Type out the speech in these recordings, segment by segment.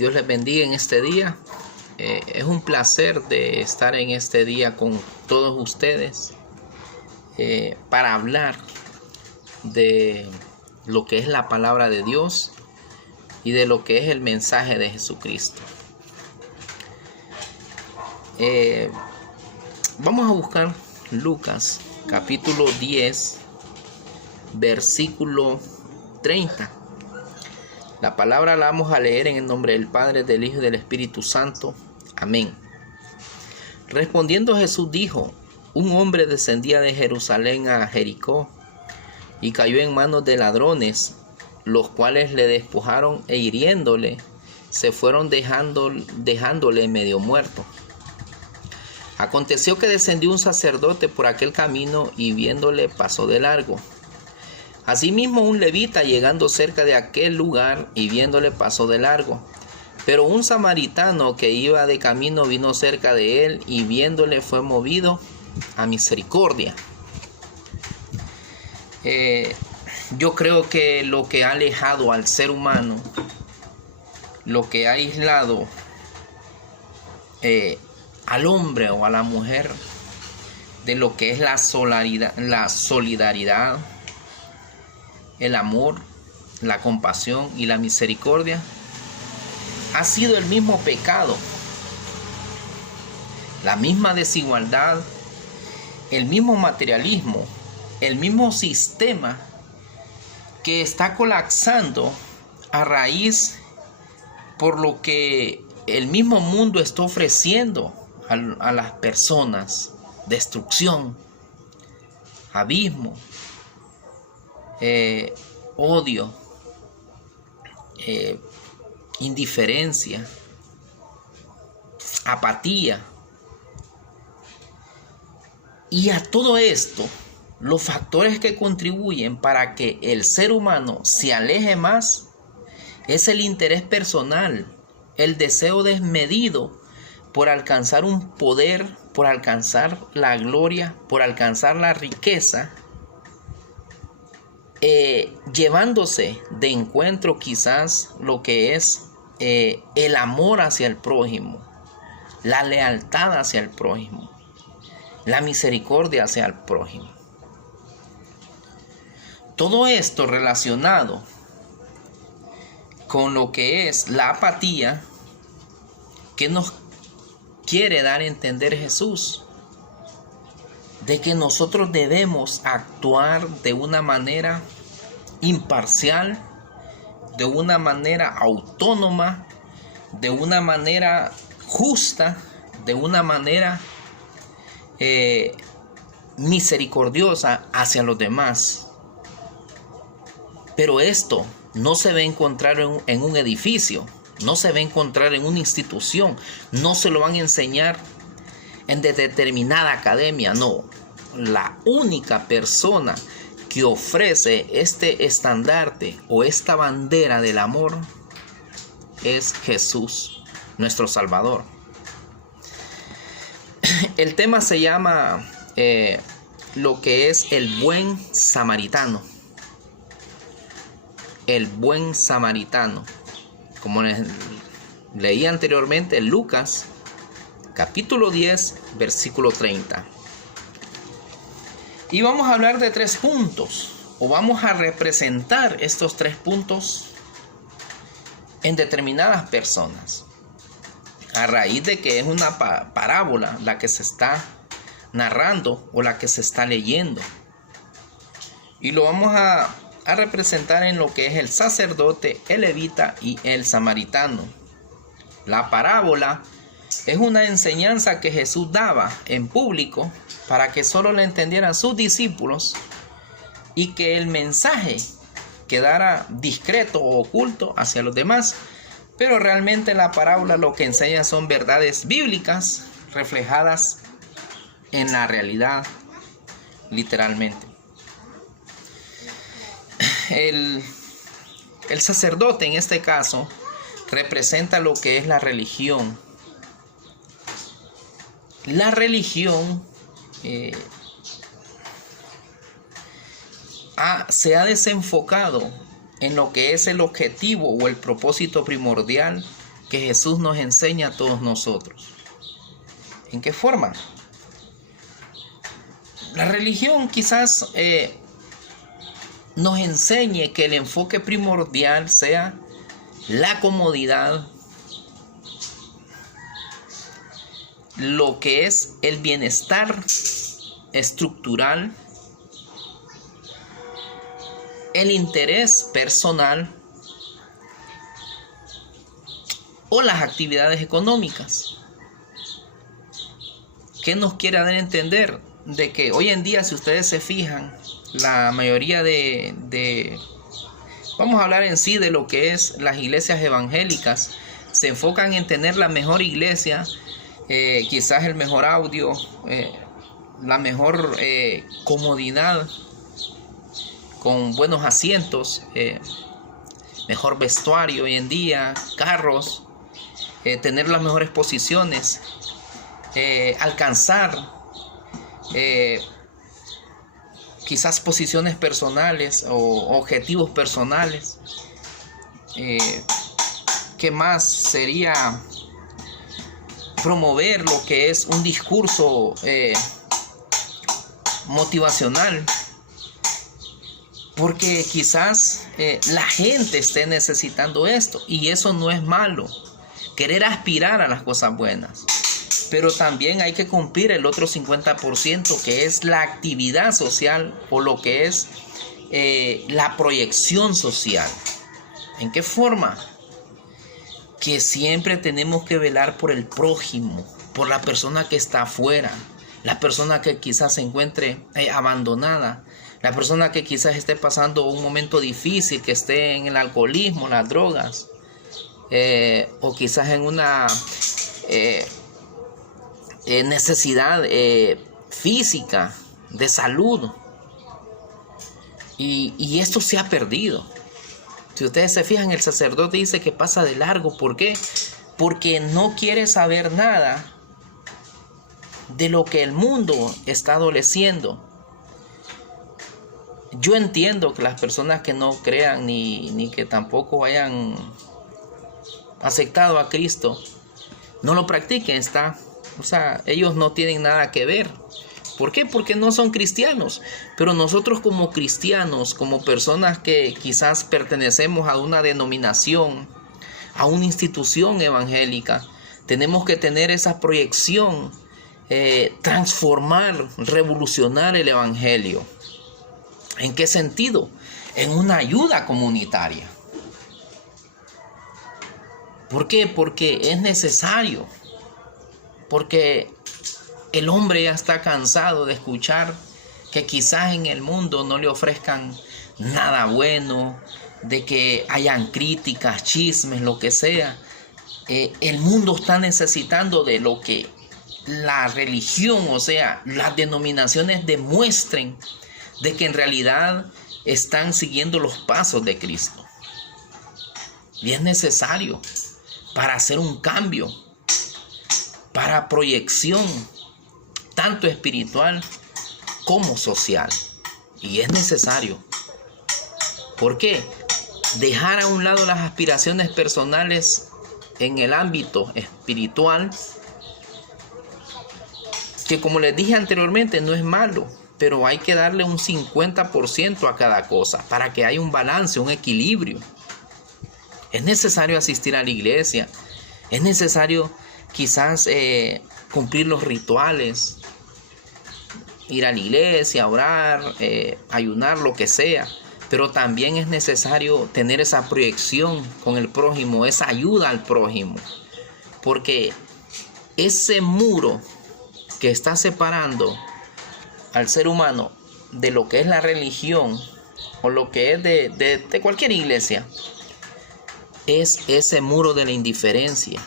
Dios les bendiga en este día. Es un placer de estar en este día con todos ustedes para hablar de lo que es la palabra de Dios y de lo que es el mensaje de Jesucristo. Vamos a buscar Lucas capítulo 10 versículo 30. La palabra la vamos a leer en el nombre del Padre, del Hijo y del Espíritu Santo. Amén. Respondiendo Jesús dijo: un hombre descendía de Jerusalén a Jericó y cayó en manos de ladrones, los cuales le despojaron e hiriéndole, se fueron dejándole medio muerto. Aconteció que descendió un sacerdote por aquel camino y viéndole pasó de largo. Asimismo un levita llegando cerca de aquel lugar y viéndole pasó de largo. Pero un samaritano que iba de camino vino cerca de él y viéndole fue movido a misericordia. Yo creo que lo que ha alejado al ser humano, lo que ha aislado al hombre o a la mujer de lo que es la solidaridad, el amor, la compasión y la misericordia, ha sido el mismo pecado, la misma desigualdad, el mismo materialismo, el mismo sistema que está colapsando a raíz por lo que el mismo mundo está ofreciendo a las personas: destrucción, abismo, odio, indiferencia, apatía. Y a todo esto, los factores que contribuyen para que el ser humano se aleje más es el interés personal, el deseo desmedido por alcanzar un poder, por alcanzar la gloria, por alcanzar la riqueza, llevándose de encuentro quizás lo que es el amor hacia el prójimo, la lealtad hacia el prójimo, la misericordia hacia el prójimo. Todo esto relacionado con lo que es la apatía que nos quiere dar a entender Jesús, de que nosotros debemos actuar de una manera imparcial, de una manera autónoma, de una manera justa, de una manera misericordiosa hacia los demás. Pero esto no se va a encontrar en un edificio, no se va a encontrar en una institución, no se lo van a enseñar en determinada academia. No, la única persona que ofrece este estandarte o esta bandera del amor es Jesús, nuestro Salvador. El tema se llama lo que es el buen samaritano. El buen samaritano. Como leí anteriormente en Lucas capítulo 10 versículo 30. Y vamos a hablar de 3 puntos, o vamos a representar estos 3 puntos en determinadas personas, a raíz de que es una parábola la que se está narrando o la que se está leyendo. Y lo vamos a representar en lo que es el sacerdote, el levita y el samaritano. La parábola es una enseñanza que Jesús daba en público para que solo le entendieran sus discípulos y que el mensaje quedara discreto o oculto hacia los demás. Pero realmente la parábola lo que enseña son verdades bíblicas reflejadas en la realidad, literalmente. El sacerdote en este caso representa lo que es la religión. La religión se ha desenfocado en lo que es el objetivo o el propósito primordial que Jesús nos enseña a todos nosotros. ¿En qué forma? La religión quizás nos enseñe que el enfoque primordial sea la comodidad, lo que es el bienestar estructural, el interés personal o las actividades económicas. ¿Qué nos quiere dar a entender? De que hoy en día, si ustedes se fijan, la mayoría vamos a hablar en sí de lo que es las iglesias evangélicas, se enfocan en tener la mejor iglesia, quizás el mejor audio, la mejor comodidad, con buenos asientos, mejor vestuario hoy en día, carros, tener las mejores posiciones, alcanzar quizás posiciones personales o objetivos personales. ¿Qué más sería? Promover lo que es un discurso motivacional, porque quizás la gente esté necesitando esto, y eso no es malo, querer aspirar a las cosas buenas, pero también hay que cumplir el otro 50%, que es la actividad social, o lo que es la proyección social. ¿En qué forma? Que siempre tenemos que velar por el prójimo, por la persona que está afuera, la persona que quizás se encuentre abandonada, la persona que quizás esté pasando un momento difícil, que esté en el alcoholismo, las drogas, o quizás en una necesidad física, de salud. Y esto se ha perdido. Si ustedes se fijan, el sacerdote dice que pasa de largo. ¿Por qué? Porque no quiere saber nada de lo que el mundo está adoleciendo. Yo entiendo que las personas que no crean ni que tampoco hayan aceptado a Cristo, no lo practiquen, ellos no tienen nada que ver. ¿Por qué? Porque no son cristianos. Pero nosotros, como cristianos, como personas que quizás pertenecemos a una denominación, a una institución evangélica, tenemos que tener esa proyección, transformar, revolucionar el evangelio. ¿En qué sentido? En una ayuda comunitaria. ¿Por qué? Porque es necesario. Porque el hombre ya está cansado de escuchar que quizás en el mundo no le ofrezcan nada bueno, de que hayan críticas, chismes, lo que sea. El mundo está necesitando de lo que la religión, o sea, las denominaciones demuestren de que en realidad están siguiendo los pasos de Cristo. Y es necesario para hacer un cambio, para proyección, tanto espiritual como social. Y es necesario. ¿Por qué? Dejar a un lado las aspiraciones personales en el ámbito espiritual, que como les dije anteriormente, no es malo, pero hay que darle un 50% a cada cosa para que haya un balance, un equilibrio. Es necesario asistir a la iglesia, es necesario quizás cumplir los rituales, ir a la iglesia, orar, ayunar, lo que sea. Pero también es necesario tener esa proyección con el prójimo, esa ayuda al prójimo. Porque ese muro que está separando al ser humano de lo que es la religión o lo que es de cualquier iglesia, es ese muro de la indiferencia.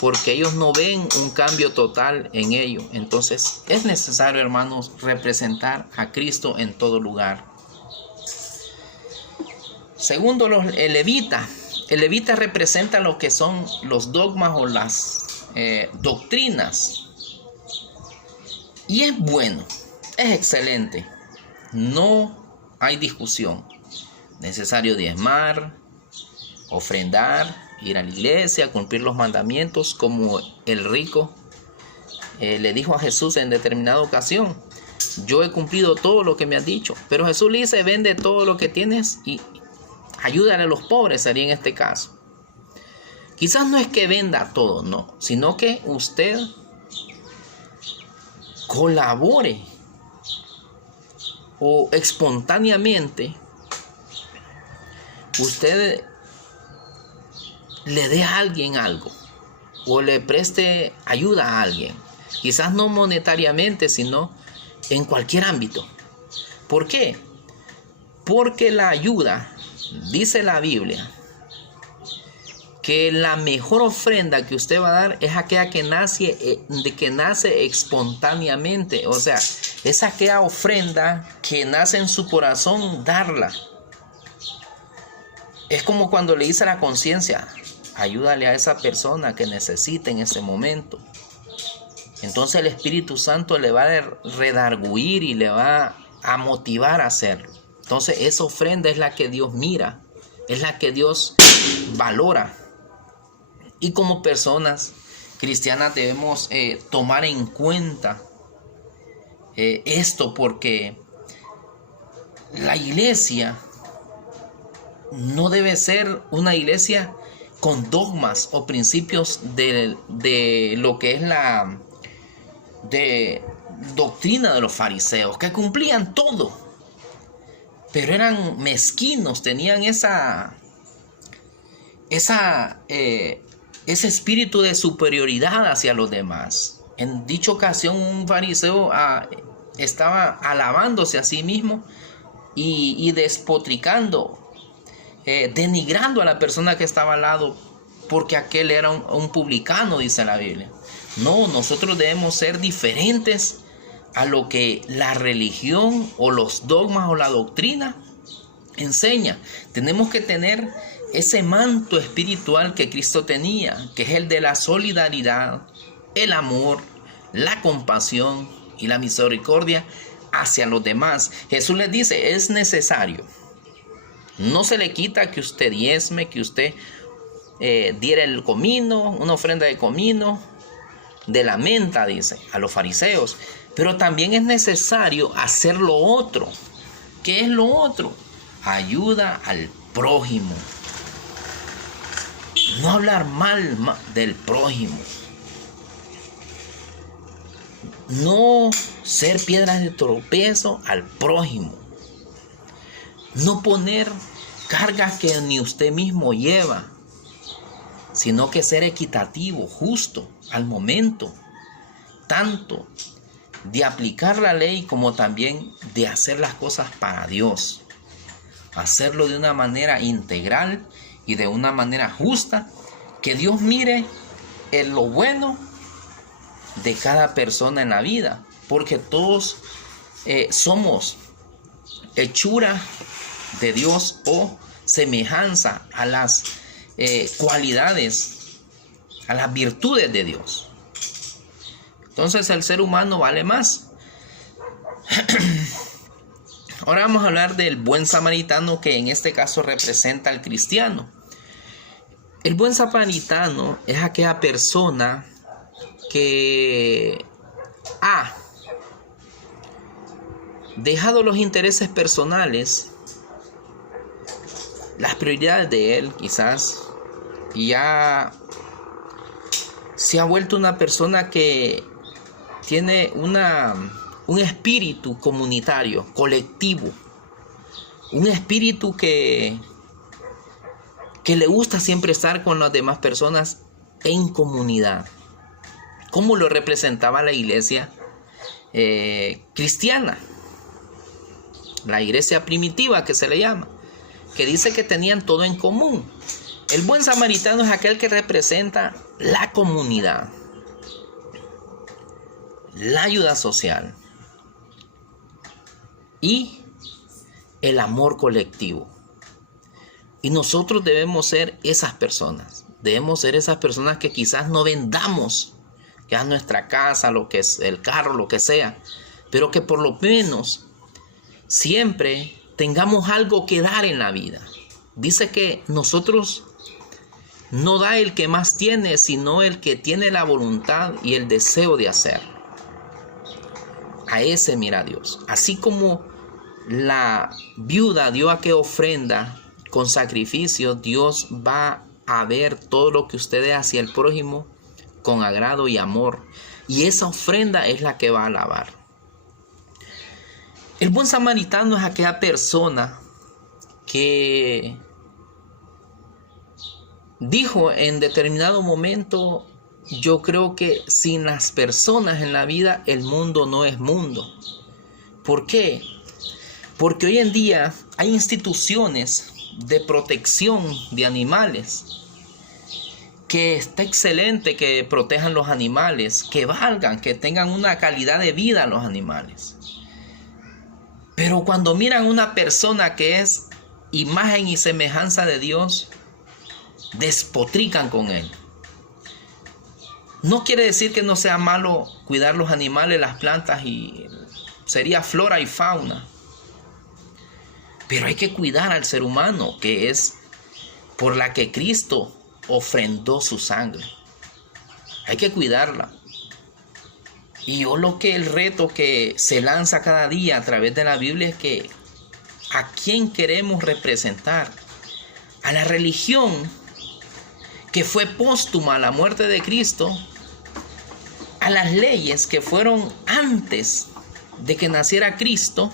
Porque ellos no ven un cambio total en ello. Entonces es necesario, hermanos, representar a Cristo en todo lugar. Segundo, el levita. El levita representa lo que son los dogmas o las doctrinas. Y es bueno, es excelente. No hay discusión. Necesario diezmar, ofrendar, ir a la iglesia, cumplir los mandamientos, como el rico le dijo a Jesús en determinada ocasión: yo he cumplido todo lo que me has dicho. Pero Jesús le dice: vende todo lo que tienes y ayúdale a los pobres, sería en este caso. Quizás no es que venda todo, no, sino que usted colabore o espontáneamente usted le dé a alguien algo o le preste ayuda a alguien. Quizás no monetariamente, sino en cualquier ámbito. ¿Por qué? Porque la ayuda, dice la Biblia, que la mejor ofrenda que usted va a dar es aquella que nace espontáneamente. O sea, es aquella ofrenda que nace en su corazón, darla. Es como cuando le dice a la conciencia: ayúdale a esa persona que necesita en ese momento. Entonces el Espíritu Santo le va a redarguir y le va a motivar a hacerlo. Entonces esa ofrenda es la que Dios mira, es la que Dios valora. Y como personas cristianas debemos tomar en cuenta esto, porque la iglesia no debe ser una iglesia con dogmas o principios de lo que es la doctrina de los fariseos, que cumplían todo, pero eran mezquinos, tenían ese espíritu de superioridad hacia los demás. En dicha ocasión, un fariseo estaba alabándose a sí mismo y despotricando, denigrando a la persona que estaba al lado, porque aquel era un publicano, dice la Biblia. No, nosotros debemos ser diferentes a lo que la religión o los dogmas o la doctrina enseña. Tenemos que tener ese manto espiritual que Cristo tenía, que es el de la solidaridad, el amor, la compasión y la misericordia hacia los demás. Jesús les dice: es necesario. No se le quita que usted diezme, que usted diera el comino, una ofrenda de comino, de la menta, dice, a los fariseos. Pero también es necesario hacer lo otro. ¿Qué es lo otro? Ayuda al prójimo. No hablar mal del prójimo. No ser piedras de tropiezo al prójimo. No poner cargas que ni usted mismo lleva, sino que ser equitativo, justo, al momento, tanto de aplicar la ley como también de hacer las cosas para Dios. Hacerlo de una manera integral y de una manera justa, que Dios mire en lo bueno de cada persona en la vida, porque todos somos hechura de Dios o semejanza a las cualidades, a las virtudes de Dios. Entonces el ser humano vale más. Ahora vamos a hablar del buen samaritano, que en este caso representa al cristiano. El buen samaritano es aquella persona que ha dejado los intereses personales, las prioridades de él quizás, y ya se ha vuelto una persona que tiene un espíritu comunitario, colectivo, un espíritu que le gusta siempre estar con las demás personas en comunidad, como lo representaba la iglesia cristiana, la iglesia primitiva que se le llama, que dice que tenían todo en común. El buen samaritano es aquel que representa la comunidad, la ayuda social y el amor colectivo. Y nosotros debemos ser esas personas. Debemos ser esas personas que quizás no vendamos ya nuestra casa, lo que es el carro, lo que sea, pero que por lo menos siempre tengamos algo que dar en la vida. Dice que nosotros no da el que más tiene, sino el que tiene la voluntad y el deseo de hacer. A ese mira Dios. Así como la viuda dio aquella ofrenda con sacrificio, Dios va a ver todo lo que usted hacia el prójimo con agrado y amor. Y esa ofrenda es la que va a alabar. El buen samaritano es aquella persona que dijo en determinado momento: yo creo que sin las personas en la vida el mundo no es mundo. ¿Por qué? Porque hoy en día hay instituciones de protección de animales que está excelente que protejan los animales, que valgan, que tengan una calidad de vida los animales. Pero cuando miran a una persona que es imagen y semejanza de Dios, despotrican con él. No quiere decir que no sea malo cuidar los animales, las plantas, y sería flora y fauna. Pero hay que cuidar al ser humano, que es por la que Cristo ofrendó su sangre. Hay que cuidarla. Y el reto que se lanza cada día a través de la Biblia es que ¿a quién queremos representar? A la religión que fue póstuma a la muerte de Cristo, a las leyes que fueron antes de que naciera Cristo,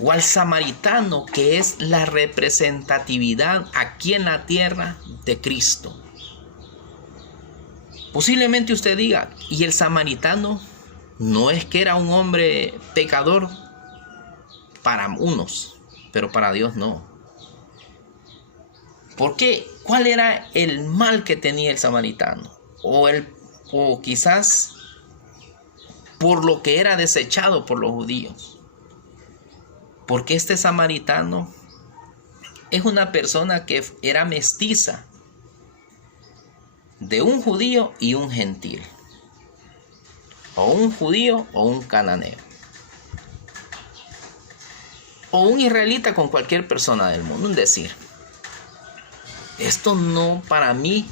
o al samaritano, que es la representatividad aquí en la tierra de Cristo. Posiblemente usted diga: ¿y el samaritano no es que era un hombre pecador? Para unos, pero para Dios no. ¿Por qué? ¿Cuál era el mal que tenía el samaritano? O quizás por lo que era desechado por los judíos. Porque este samaritano es una persona que era mestiza de un judío y un gentil, o un judío o un cananeo, o un israelita con cualquier persona del mundo. Es decir, esto no, para mí,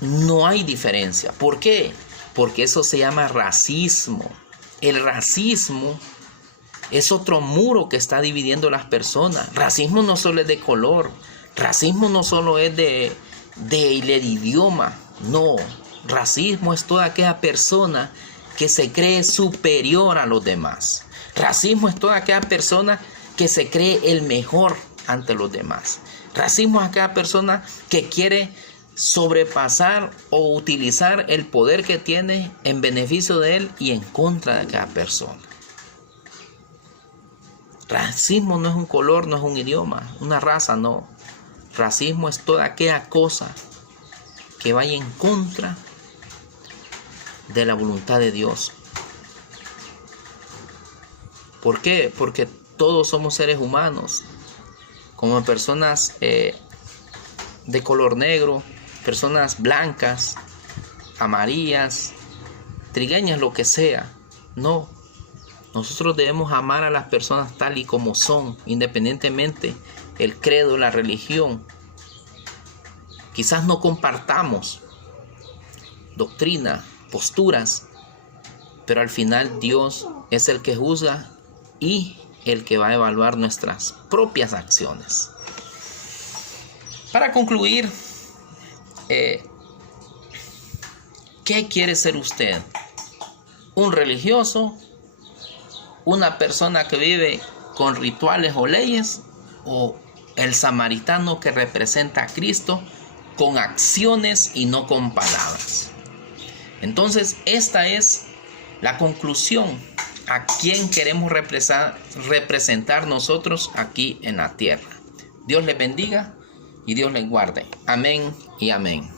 no hay diferencia. ¿Por qué? Porque eso se llama racismo. El racismo es otro muro que está dividiendo las personas. Racismo no solo es de color. Racismo no solo es del idioma. No. Racismo es toda aquella persona que se cree superior a los demás. Racismo es toda aquella persona que se cree el mejor ante los demás. Racismo es aquella persona que quiere sobrepasar o utilizar el poder que tiene en beneficio de él y en contra de aquella persona. Racismo no es un color, no es un idioma, una raza, no. Racismo es toda aquella cosa que vaya en contra de la voluntad de Dios. ¿Por qué? Porque todos somos seres humanos, como personas de color negro, personas blancas, amarillas, trigueñas, lo que sea. No. Nosotros debemos amar a las personas tal y como son, independientemente el credo, la religión. Quizás no compartamos doctrina, posturas, pero al final Dios es el que juzga y el que va a evaluar nuestras propias acciones. Para concluir, ¿qué quiere ser usted? ¿Un religioso? ¿Una persona que vive con rituales o leyes? ¿O el samaritano que representa a Cristo con acciones y no con palabras? Entonces, esta es la conclusión. ¿A quién queremos representar nosotros aquí en la tierra? Dios les bendiga y Dios les guarde. Amén y amén.